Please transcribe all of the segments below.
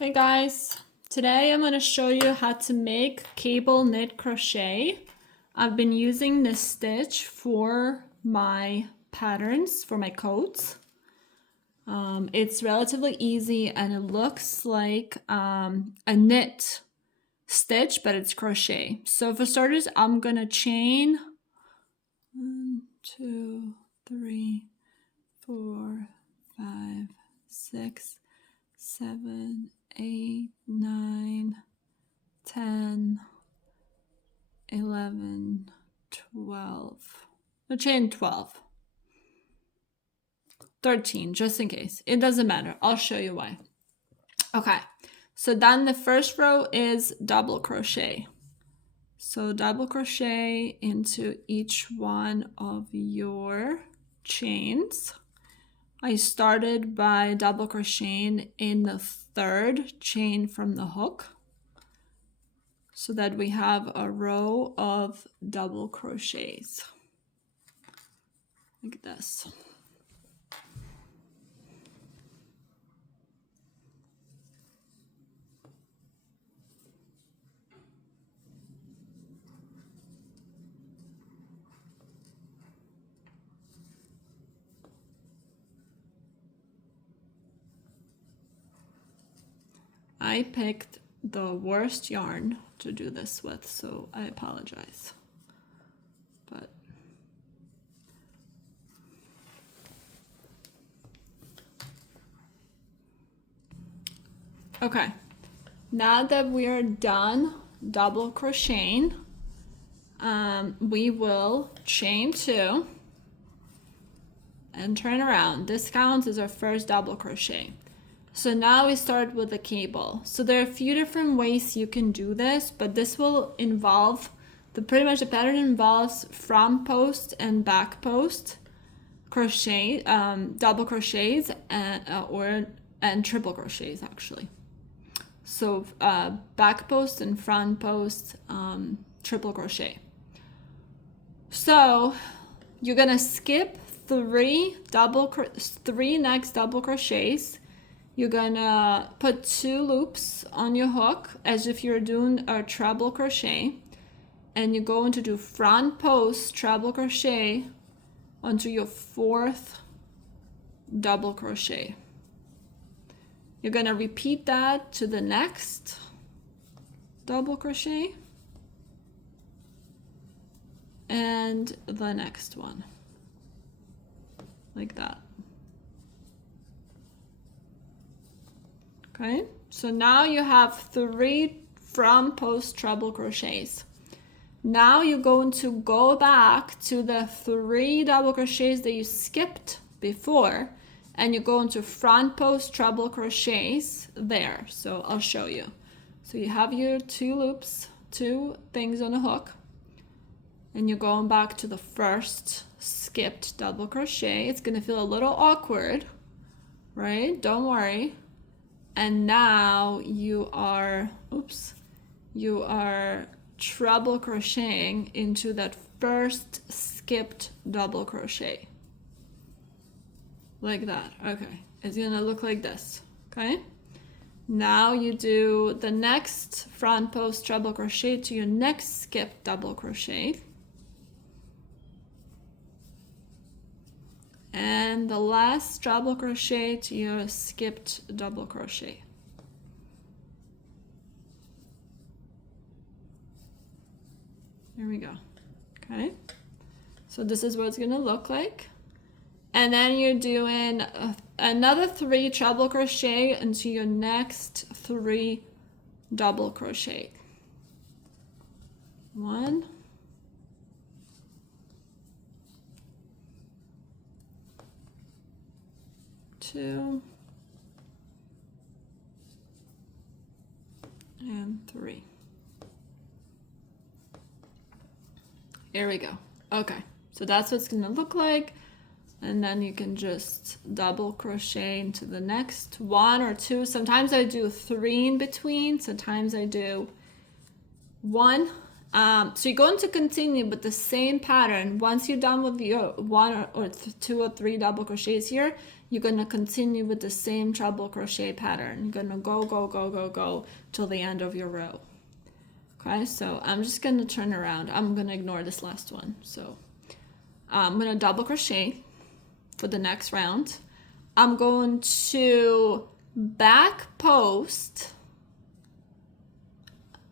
Hey guys, today I'm going to show you how to make cable knit crochet. I've been using this stitch for my patterns, for my coats. It's relatively easy and it looks like a knit stitch, but it's crochet. So for starters, I'm going to chain 1, 2, 3, 4, 5, 6, 7, 8, 9, 10, 11, 12. I'll chain 12. 13, just in case. It doesn't matter. I'll show you why. Okay, so then the first row is double crochet. So double crochet into each one of your chains. I started by double crocheting in the third chain from the hook so that we have a row of double crochets like this. I picked the worst yarn to do this with, so I apologize. But okay, now that we're done double crocheting, we will chain 2 and turn around. This counts as our first double crochet. So now we start with the cable. So there are a few different ways you can do this, but this will involve, pretty much the pattern involves front post and back post crochet, double crochets and triple crochets actually. So back post and front post, triple crochet. So you're gonna skip 3 next double crochets. You're gonna put 2 loops on your hook as if you're doing a treble crochet, and you're going to do front post treble crochet onto your 4th double crochet. You're gonna repeat that to the next double crochet and the next one, like that. Okay, so now you have 3 front post treble crochets. Now you're going to go back to the 3 double crochets that you skipped before, and you're going to front post treble crochets there. So I'll show you. So you have your 2 loops, 2 things on the hook, and you're going back to the first skipped double crochet. It's gonna feel a little awkward, right? Don't worry. And now you are treble crocheting into that first skipped double crochet. Like that. Okay. It's gonna look like this. Okay. Now you do the next front post treble crochet to your next skipped double crochet. And the last treble crochet to your skipped double crochet. There we go. Okay, so this is what it's gonna look like. And then you're doing another 3 treble crochet into your next 3 double crochet. 1, 2, and 3. Here we go. Okay, so that's what it's gonna look like. And then you can just double crochet into the next 1 or 2. Sometimes I do 3 in between, sometimes I do 1. So you're going to continue with the same pattern. Once you're done with your 1 or 2 or 3 double crochets here, you're gonna continue with the same treble crochet pattern. You're gonna go till the end of your row. Okay, so I'm just gonna turn around. I'm gonna ignore this last one. So I'm gonna double crochet for the next round. I'm going to back post.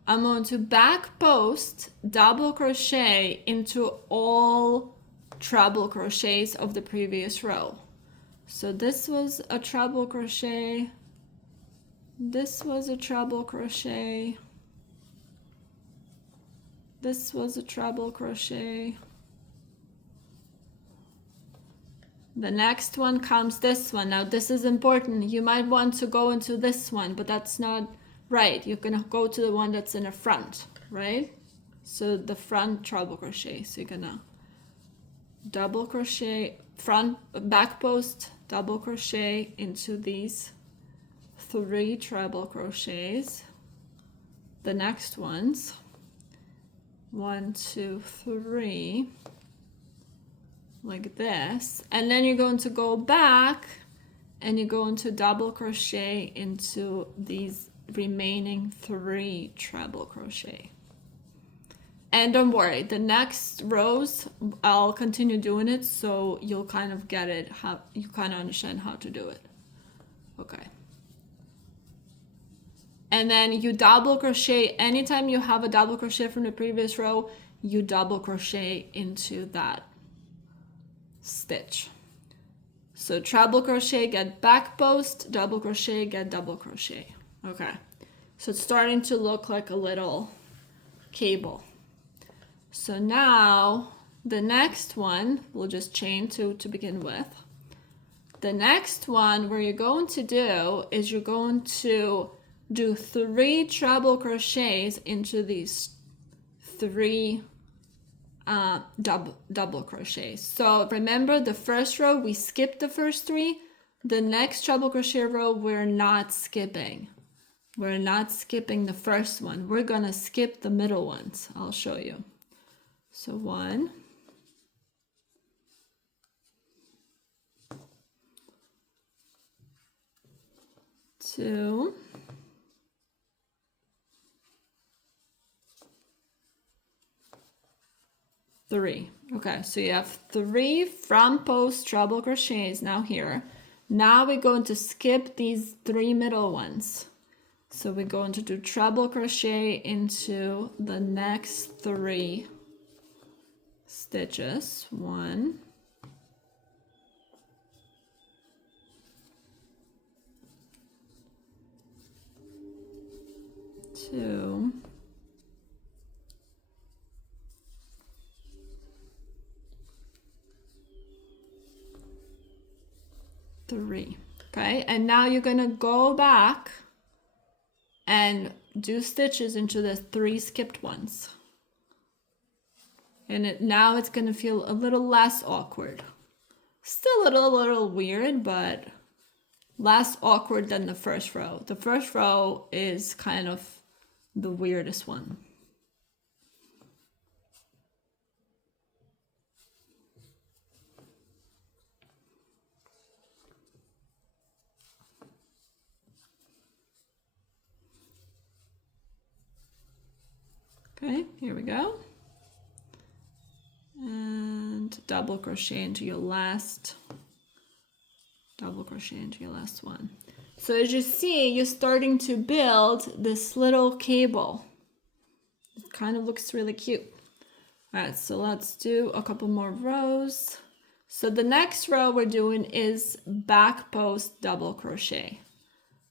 I'm going to back post, double crochet into all treble crochets of the previous row. So this was a treble crochet, this was a treble crochet, this was a treble crochet. The next one comes this one. Now this is important. You might want to go into this one, but that's not right. You're gonna go to the one that's in the front, right? So the front treble crochet. So you're gonna double crochet, front, back post, double crochet into these 3 treble crochets. The next ones, 1, 2, 3, like this, and then you're going to go back and you're going to double crochet into these remaining 3 treble crochet. And don't worry, the next rows I'll continue doing it, so you'll kind of get it, how you kind of understand how to do it. Okay, and then you double crochet anytime you have a double crochet from the previous row. You double crochet into that stitch. So treble crochet, get back post, double crochet, get double crochet. Okay, so it's starting to look like a little cable. So now the next one, we'll just chain 2 to begin with. The next one, where you're going to do is you're going to do 3 treble crochets into these 3 double crochets. So remember, the first row we skipped the first 3. The next treble crochet row we're not skipping. We're not skipping the first one. We're gonna skip the middle ones. I'll show you. So 1, 2, 3. Okay, so you have 3 front post treble crochets now here. Now we're going to skip these 3 middle ones. So we're going to do treble crochet into the next 3 stitches. 1, 2, 3. Okay, and now you're gonna go back and do stitches into the 3 skipped ones. And now it's gonna feel a little less awkward. Still a little weird, but less awkward than the first row. The first row is kind of the weirdest one. Okay, here we go. And double crochet into your last, double crochet into your last one. So as you see, you're starting to build this little cable. It kind of looks really cute. All right, so let's do a couple more rows. So the next row we're doing is back post double crochet.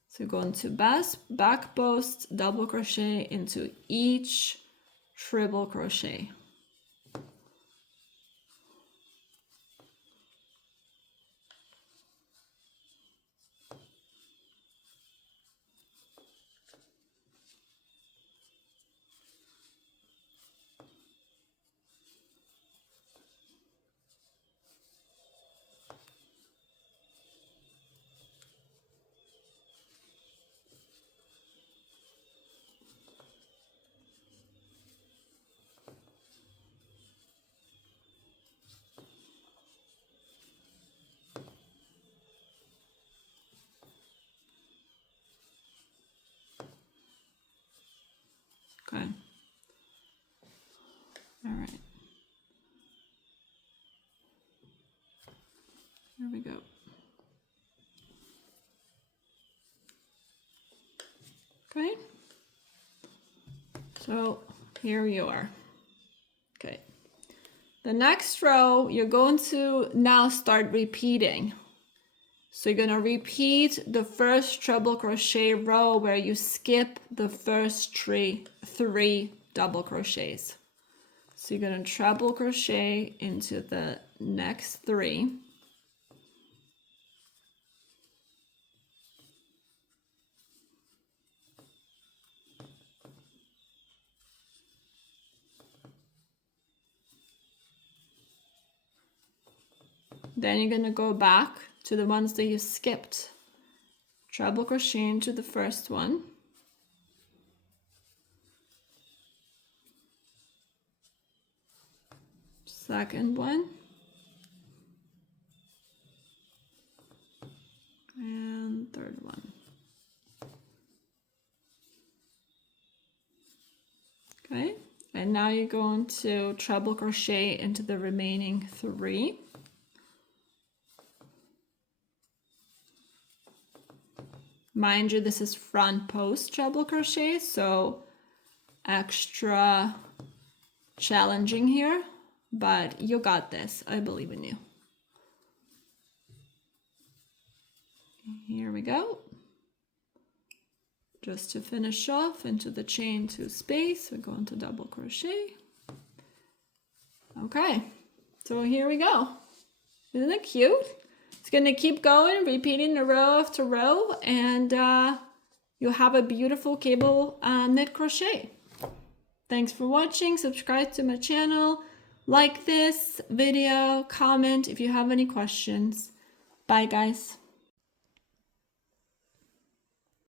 So you're going to back post double crochet into each treble crochet. Okay. All right. There we go. Okay. So here you are. Okay. The next row, you're going to now start repeating. So you're going to repeat the first treble crochet row where you skip the first three double crochets. So you're going to treble crochet into the next 3. Then you're going to go back to the ones that you skipped. Treble crochet into the first one. Second one. And third one. Okay, and now you're going to treble crochet into the remaining 3. Mind you, this is front post treble crochet, so extra challenging here, but you got this. I believe in you. Here we go. Just to finish off into the chain 2 space, we're going to double crochet. Okay, so here we go. Isn't it cute? It's going to keep going, repeating the row after row, and you'll have a beautiful cable knit crochet. Thanks for watching. Subscribe to my channel, like this video, comment if you have any questions. Bye guys.